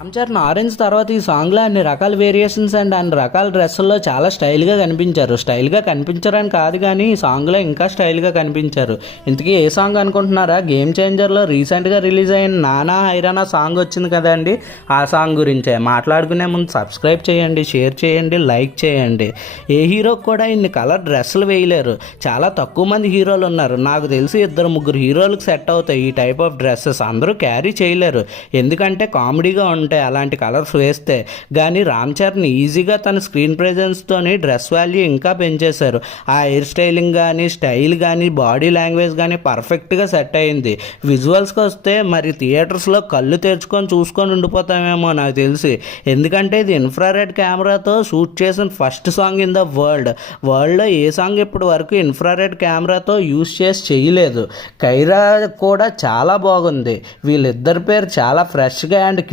Ram Charan orange తర్వాత ఈ సాంగ్లో అన్ని రకాల వేరియేషన్స్ అండ్ అన్ని రకాల డ్రెస్సుల్లో చాలా స్టైల్గా కనిపించారు. స్టైల్గా కనిపించరని కాదు కానీ ఈ సాంగ్లో ఇంకా స్టైల్గా కనిపించారు. ఇంతకీ ఏ సాంగ్ అనుకుంటున్నారా? గేమ్ చేంజర్లో రీసెంట్గా రిలీజ్ అయిన నానా హైరానా సాంగ్ వచ్చింది కదండి, ఆ సాంగ్ గురించే మాట్లాడుకునే ముందు సబ్స్క్రైబ్ చేయండి, షేర్ చేయండి, లైక్ చేయండి. ఏ హీరోకి కూడా ఇన్ని కలర్ డ్రెస్సులు వేయలేరు. చాలా తక్కువ మంది హీరోలు ఉన్నారు. నాకు తెలిసి 2-3 హీరోలకు సెట్ అవుతాయి ఈ టైప్ ఆఫ్ డ్రెస్సెస్. అందరూ క్యారీ చేయలేరు, ఎందుకంటే కామెడీగా ఉంటాయి అలాంటి కలర్స్ వేస్తే. కానీ రామ్ చరణ్ ఈజీగా తన స్క్రీన్ ప్రెజెన్స్తోని డ్రెస్ వాల్యూ ఇంకా పెంచేశారు. ఆ హెయిర్ స్టైలింగ్ కానీ, స్టైల్ కానీ, బాడీ లాంగ్వేజ్ కానీ పర్ఫెక్ట్గా సెట్ అయింది. విజువల్స్కి వస్తే మరి థియేటర్స్లో కళ్ళు తెరుచుకొని చూసుకొని ఉండిపోతామేమో నాకు తెలిసి. ఎందుకంటే ఇది ఇన్ఫ్రారెడ్ కెమెరాతో షూట్ చేసిన ఫస్ట్ సాంగ్ ఇన్ ద వరల్డ్లో ఏ సాంగ్ ఇప్పటి వరకు ఇన్ఫ్రారెడ్ కెమెరాతో యూస్ చేసి చేయలేదు. కైరా కూడా చాలా బాగుంది. వీళ్ళిద్దరి పేరు చాలా ఫ్రెష్గా అండ్